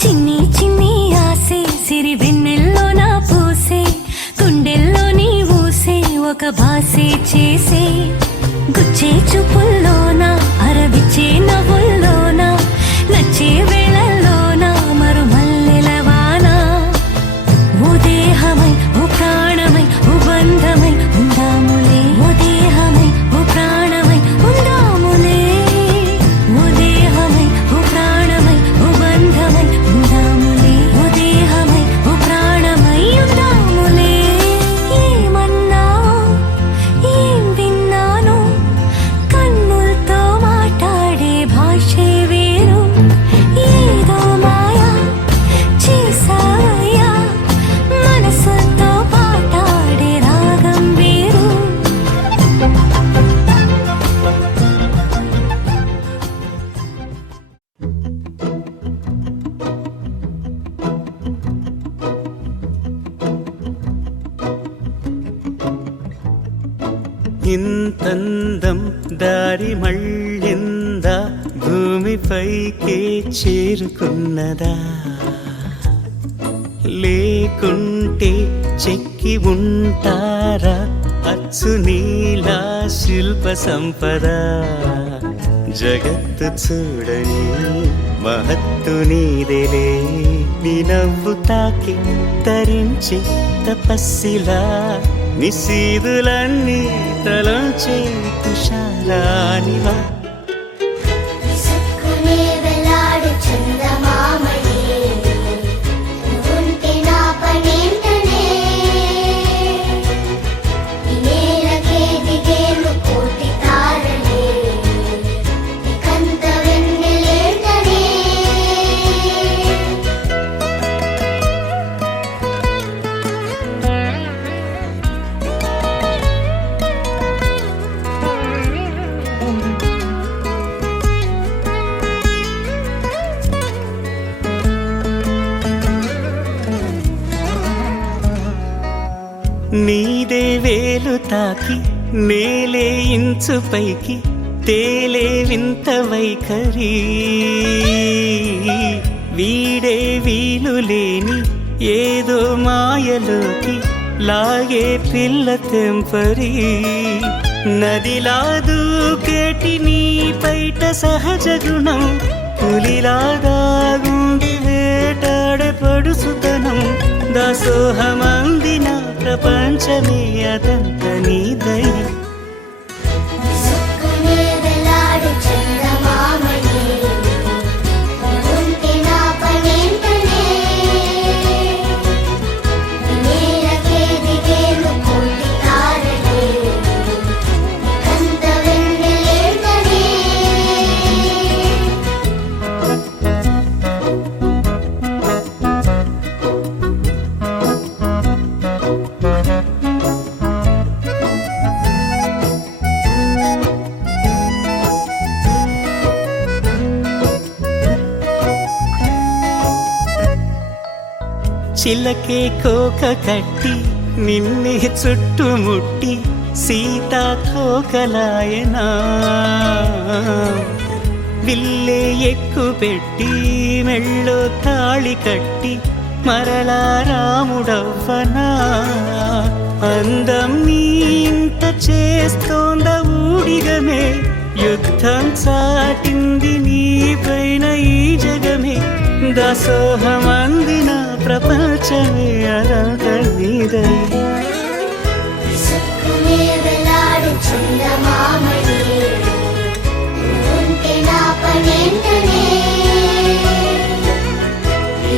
చిన్ని చిన్ని ఆసే సిరి వెన్నెల్లో నా పూసే గుండెల్లో నీ ఊసే ఒక భాసే చేసే గుచ్చే చూపుల్లోనా అరవిచ్చే నవ్వుల్లోనా నచ్చే వేళల్లోనా మరు మల్లెల వాన ఓ దేహమై ఓ ప్రాణమై ఓ బంధమై ఉందాములే ఓ దేహమై ఓ ప్రాణమై ఉందాములే ఓ దేహమై ఓ ప్రాణమై ఓ బంధమై ఉందాములే ఓ దేహమై ఓ ప్రాణమై ఉందాములే ఏమన్నావో ఏం విన్నానో కన్నులతో మాట్లాడే భాషే వేరు ఏదో మాయా చేసావయ్యా మనసుతో పాటాడే రాగం వేరు ఇంతందం దారి మళ్ళిందా భూమిపైకే చేరుకున్నదా లేకుంటే చెక్కి ఉంటారా అచ్చు నీలా శిల్ప సంపద జగత్తు చూడని మహత్తు నీదేలే నీ నవ్వు తాకి తరించి తపస్సిలా నిశీదులన్నీ తలంచే తుషారానివా విసుక్కునే వెలాడు చందమామయే నువ్వుంటే నా పనేంటనే ఈ నేలకే దిగేను కోటి తారలే నీకంత వెన్నెలే తాకి నేలే ఇంచు పైకి తేలే వింత వైఖరి వీడే వీలు లేని ఏదో మాయలోకి లాగే పిల్ల తెంపరి నదిలా దూకేటి నీ పైట సహజ గుణం పులిలాగా గుండి వేటాడే పడుసుతనం దాసోహమందిన ప్రపంచమే అదంత నీదై విసుక్కునే వేలాడు చందమామని ఉంటే నా పనేంటనే నేలకే దిగేను కోటి తారలే కంత వెన్నెలేంటనే చిలకే కోక కట్టి నిన్నే చుట్టుముట్టి సీతాకోకలాయనా విల్లే ఎక్కు పెట్టి మెళ్ళో తాళి కట్టి మరలా రాముడవ్వనా అందం నీ ఇంత చేస్తోంద ఊడిగమే యుద్ధం చాటింది నీ పైన ఈ జగమే దాసోహమందిన ప్రపంచమే అదంత నీదై విసుక్కునే వేలాడు చందమామని ఉంటే నా పనేంటనే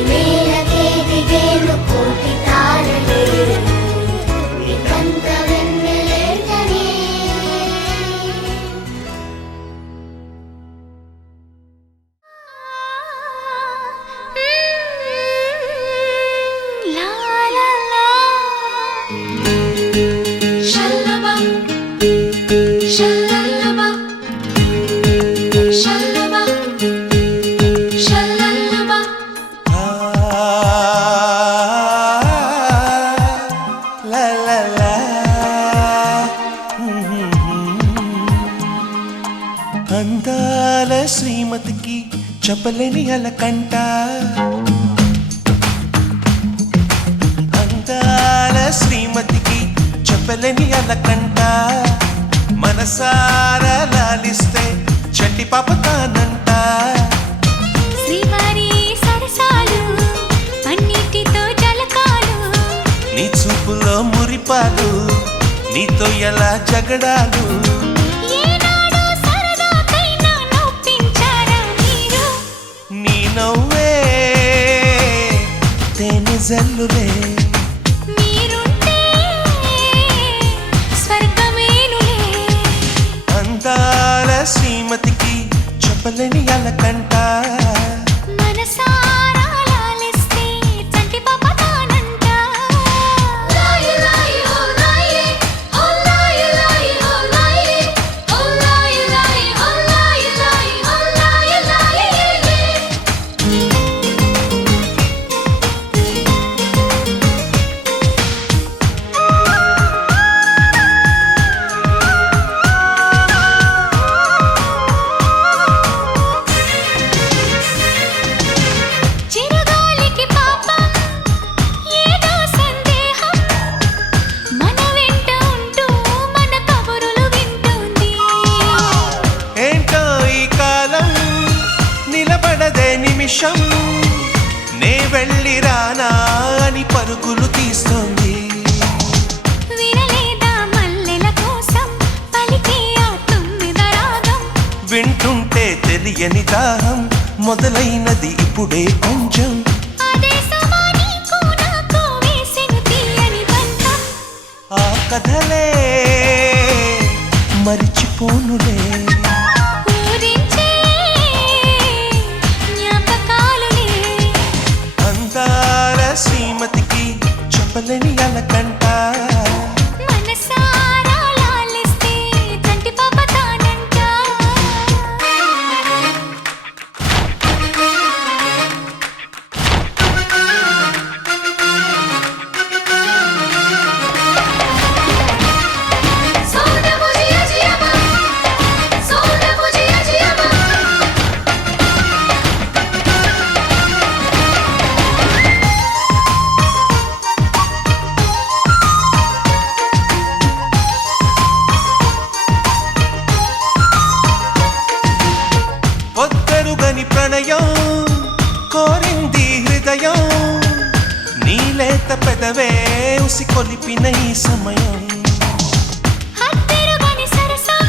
నేలకే దిగేను కోటి తారలే కంత వెన్నెలేంటనే La la la. Shallaba, shallaba, shallaba, shallaba. అందాల శ్రీమతికి చెప్పలేని అలకంట అందాల శ్రీమతికి చెప్పలేని అలకంట మనసారా లాలిస్తే చంటి పాప తానంట శ్రీవారి సరసాలు అన్నిటితో జలకాలు నీ చూపులో మురిపాలు నీతో ఎలా జగడాలు ఏనాడు సరదాకైనా నొప్పించారా మీరు నీ నవ్వే తేనె జల్లులే మీరుంటే స్వర్గమేనులే అందాల శ్రీమతికి చెప్పలేని అలకంట మనసారా లాలిస్తే చంటి పాప తానంట Lai lai oh lai, oh lai lai oh lai, oh lai lai oh lai lai oh lai lai. చిరుగాలికి పాపం ఏదో సందేహం మన వెంట ఉంటూ మన కబురులు వింటుంది ఏంటో ఈ కాలం నిలబడదే నిమిషం నే వెళ్ళి రానా అని పరుగులు తీస్తోంది వినలేదా మల్లెల కోసం పలికే ఆ తుమ్మిద రాగం వింటుంటే తెలియని దాహం మొదలైనది ఇప్పుడే కొంచెం అదే సమా నీకు నాకు వేసెను తీయని బంధం ఆ కథలే మరిచిపోనులే ఊరించే జ్ఞాపకాలులే అందాల శ్రీమతికి చెప్పలేని అలకంట మనసారా లాలిస్తే చంటి పాప తానంట ప్రణయం కోరింది హృదయం నీలేత పెదవే ఉసికొలిపిన ఈ సమయం హత్తెరుగని సరసం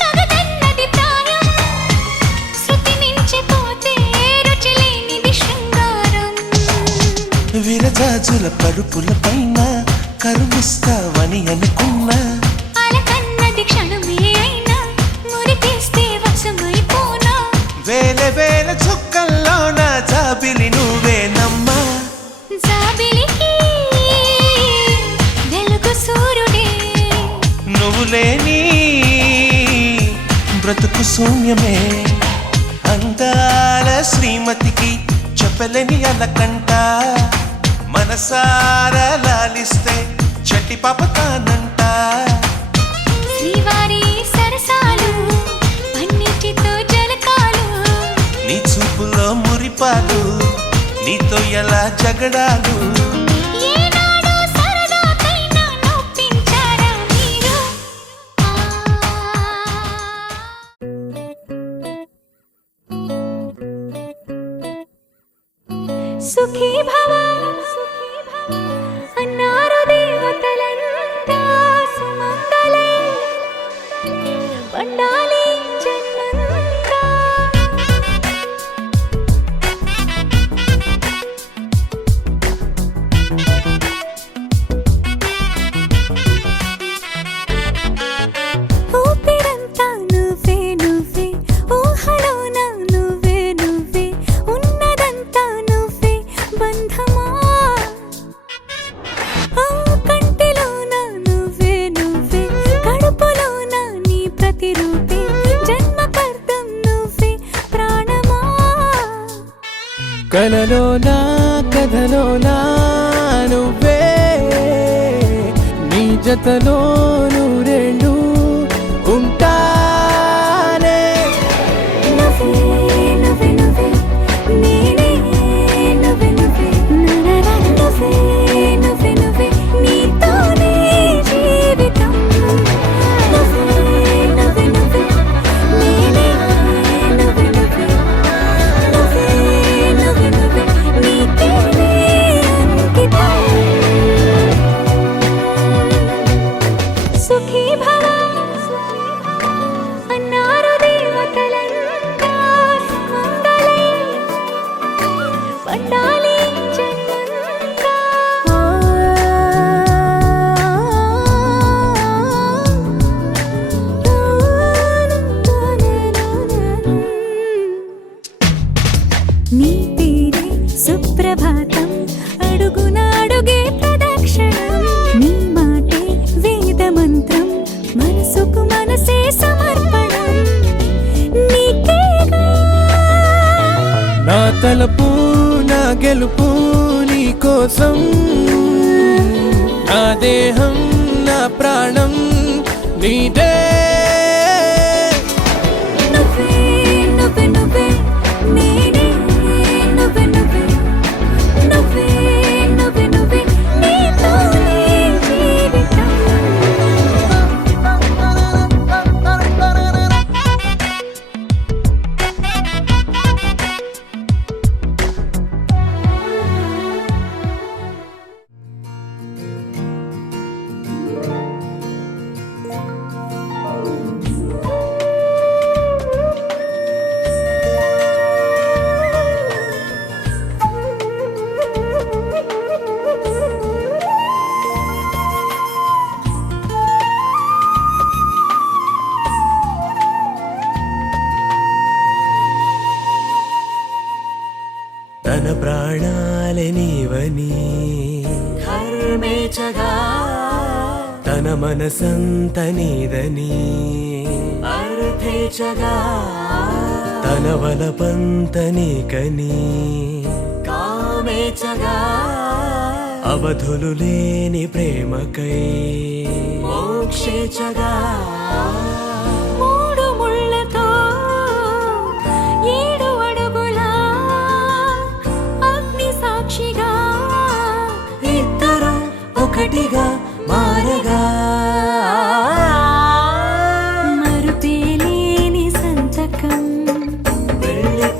తగదన్నది ప్రాయం శృతి మించిపోతే రుచి లేనిది శృంగారం విరజాజుల పరుపుల పైన కరుమిస్తావని అనుకున్నా అలకన్నది క్షణమే అయినా మురిపేస్తే వశమైపోనా వేల వేల చుక్కల్లోన జాబిలి నువ్వేనమ్మా జాబిలికి వెలుగు సూర్యుడే నువ్వు లేని బ్రతుకు శూన్యమే అందాల శ్రీమతికి చెప్పలేని అలకంట మనసారా లాలిస్తే చట్టి పాపతానంట శ్రీవారి సరసాలు పన్నిటితో జలకాలు నీ చూపులో మురిపాలు నీతో ఎలా జగడాలు ఏనాడు సరదాకైనా నొప్పించారా మీరు సుఖీ భవ అన్నారు దేవతలంతా సుమంగళే పండాలి జన్మంతా ఊపిరంతా నువ్వే నువ్వే ఊహలోన నువ్వే నువ్వే ఉన్నదంతా నువ్వే బంధమా ఆ కంటిలోన నువ్వే నువ్వే కడుపులోన నీ ప్రతిరూపే జన్మకర్తం నువ్వే ప్రాణమా కలలోనా కథలోనా నువ్వే నీ జతలో నూరెండు ఉంటానే నువ్వే నువ్వే నువ్వే నేనే నువ్వే నువ్వే నననా నువ్వే నువ్వే నువ్వే నీతోనే జీవితం నువ్వే నువ్వే నువ్వే నేనే నువ్వే నువ్వే నువ్వే నువ్వే నువ్వే నీకేనే అంకితం సుఖీ భవ అన్నారు దేవతలంతా సుమంగళే పండాలి జన్మంతా నీ పేరే సుప్రభాతం అడుగున అడుగే ప్రదక్షిణం నీ మాటే వేద మంత్రం మనసుకు మనసే సమర్పణం నీకేగా నా తలపు నా గెలుపు నీ కోసం నా దేహం నా ప్రాణం నీదే నువ్వే నువ్వే నువ్వే నేనే నువ్వే నువ్వే నువ్వే నువ్వే నువ్వే నీతోనే జీవితం తన ప్రాణాలే నీవని ధర్మేచగా తన మనసంత నీదని అర్థేచగా తన వలపంత నీకని కామేచగా అవధులు లేని ప్రేమకై మోక్షేచగా మూడు ముళ్ళతో 7 అడుగుల అగ్ని సాక్షిగా ఇద్దరు ఒకటిగా మారగా మరుపేలేని సంతకం వెళ్ళి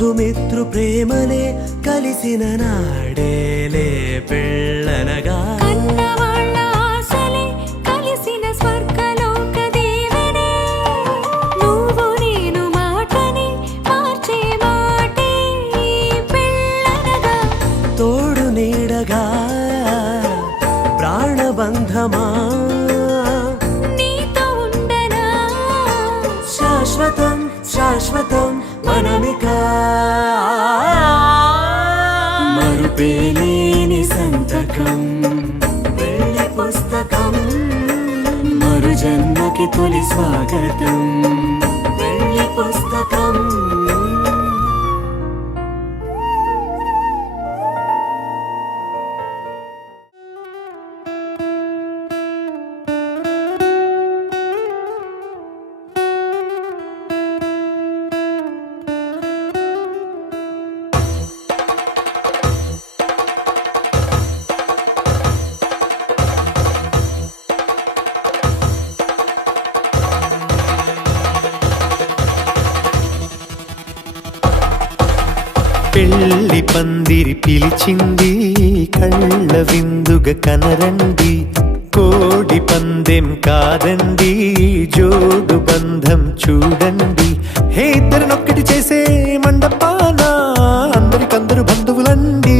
బంధుమిత్రు ప్రేమలే కలిసిన నాడేలే పెళ్ళనగా కన్నవాళ్ళ ఆశలే కలిసిన స్వర్గలోక దీవెనే నువ్వు నేను మాటని మార్చే మాటే పెళ్ళనగా తోడు నీడగా ప్రాణబంధమా నీతో ఉండనా శాశ్వతం శాశ్వతం మనమిక మరుపేలేని సంతకం వెళ్ళి పుస్తకం మరు జన్మకి తొలి స్వాగతం వెళ్ళి పుస్తకం పెళ్లి పందిరి పిలిచింది కళ్ళ విందుగా కనరండి కోడి పందెం కాదండి జోడు బంధం చూడండి హే ఇద్దరినొక్కటి చేసే మండపాన అందరికందరు బంధువులండి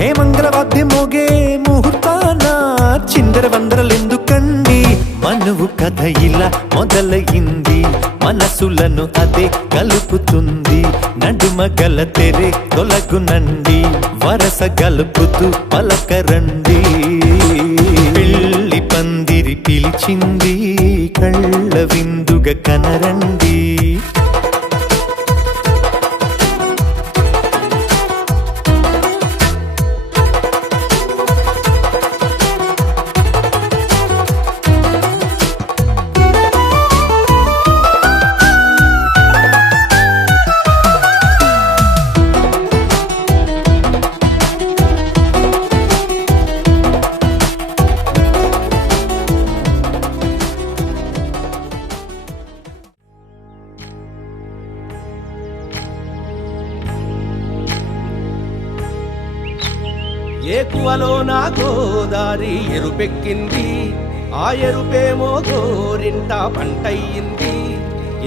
హే మంగళవాద్యం మోగే ముహూర్తాన చిందర వందరలెందుకండి మనువు కథ ఇలా మొదలయింది మనసులను అదే కలుపుతుంది నడుమ గల తెరే తొలగునండి వరస గలుపుతూ పలకరండి పెళ్లి పందిరి పిలిచింది కళ్ళ విందుగా కనరండి ఏకువలో నా గోదారి ఎరుపెక్కింది ఆ ఎరుపేమో గోరింట పంటయ్యింది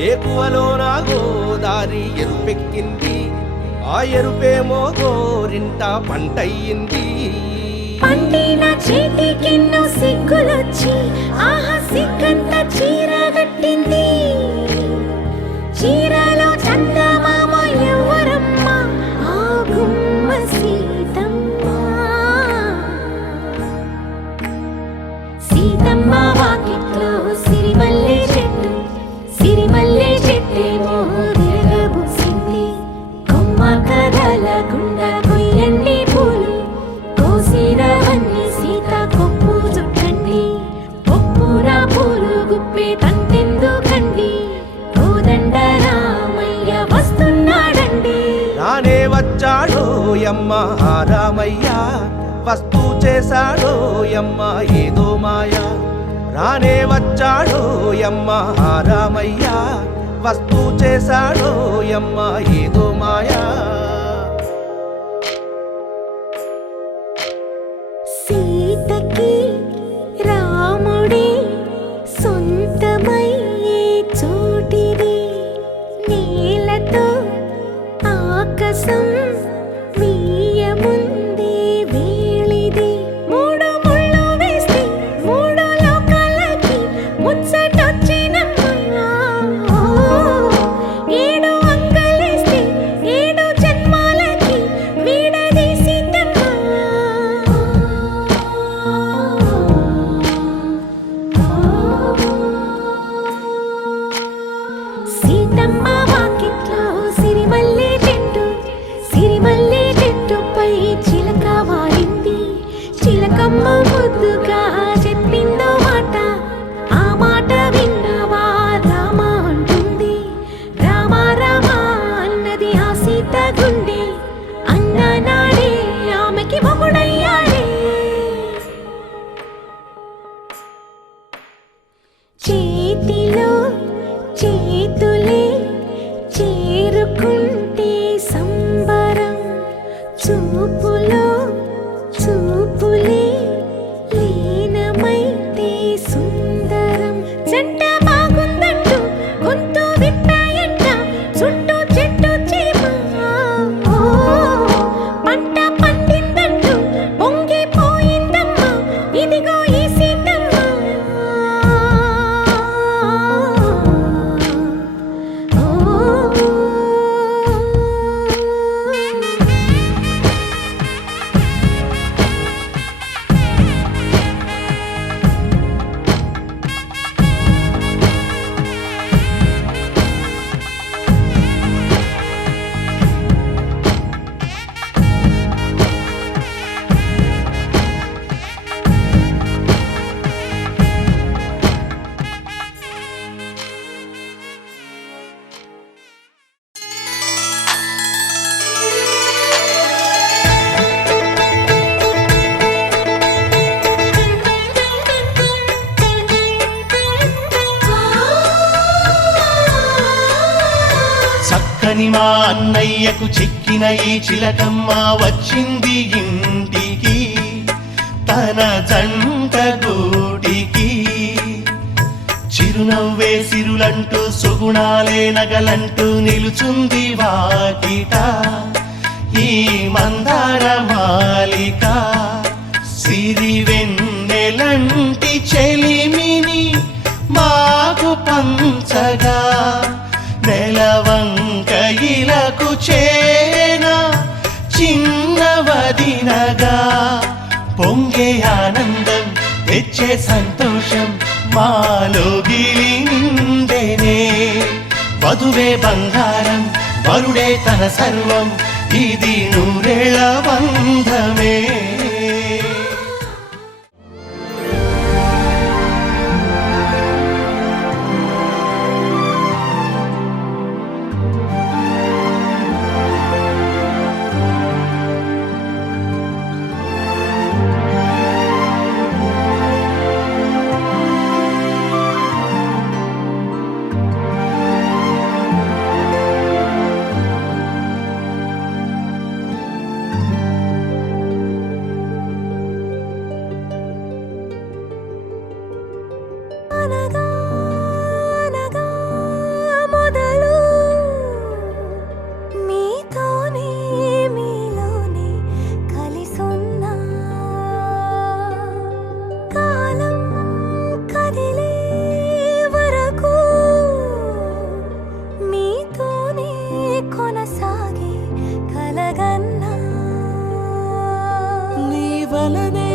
ఏకువలో నా గోదారి ఎరుపెక్కింది ఆ ఎరుపేమో గోరింట పంటయ్యింది పండిన చేతికెన్నో సిగ్గులొచ్చి ఆహా సిగ్గంత చీరగట్టింది చీరలో చందమామ ఎవరమ్మ ఆ గుమ్మ సీతమ్మ సీతమ్మ వాకిట్లో సిరిమల్లె చెట్టేమో తిరగబూసింది కొమ్మ కదలకుండా కొయ్యండి పూలు కోసిరవన్నీ సీత కొప్పు చుట్టండి కొప్పున పూలు గుప్పే తంతెందుకండి కోదండ రామయ్య వస్తున్నాడండి రానే వచ్చాడో యమ్మ ఆ రామయ్య వస్తూ చేశాడో యమ్మ ఏదో మాయ రానే వచ్చాడో యమ్మ ఆ రామయ్య వస్తూ చేశాడో యమ్మ ఏదో మాయా సీతకి రాముడే సొంతమయ్యే చోటిది నేలతో ఆకాశం వీయముందే వేళిది మూడు ముళ్ళు వేస్తే మూడు లోకాలకి ముచ్చటొచ్చినమ్మా ఏడు అంగలేస్తే ఏడు జన్మాలకి వీడదీసిద్దమ్మా సీతమ్మ వాకిట్లో సిరిమల్లె చెట్టుపై చిలక వాలింది చిలకమ్మ ముద్దుగా చెప్పిందో మాట ఆ మాట విన్నవా రామ అంటుంది రామ రామ అన్నది ఆ సీత గుండె అన్న నాడే ఆమెకి మొగుడయ్యాడే చేతిలో చేతులే చేరుకుంటే అని మా అన్నయ్యకు చెక్కిన ఈ చిలకమ్మ వచ్చింది ఇంటికి తన జంట గూటికి. చిరునవ్వే సిరులంటూ సుగుణాలే నగలంటూ నిలుచుంది వాకిట ఈ మందార మాలిక. సిరి వెన్నెలంటి చెలిమిని మాకు పంచగా నెలవంక ఇలకు చేన చిన్నవదినగా. పొంగే ఆనందం తెచ్చే సంతోషం మాలో గిలిందెనే. వధువే బంగారం వరుడే తన సర్వం ఇది నూరేళ్ల బంధమే. నీ వలనే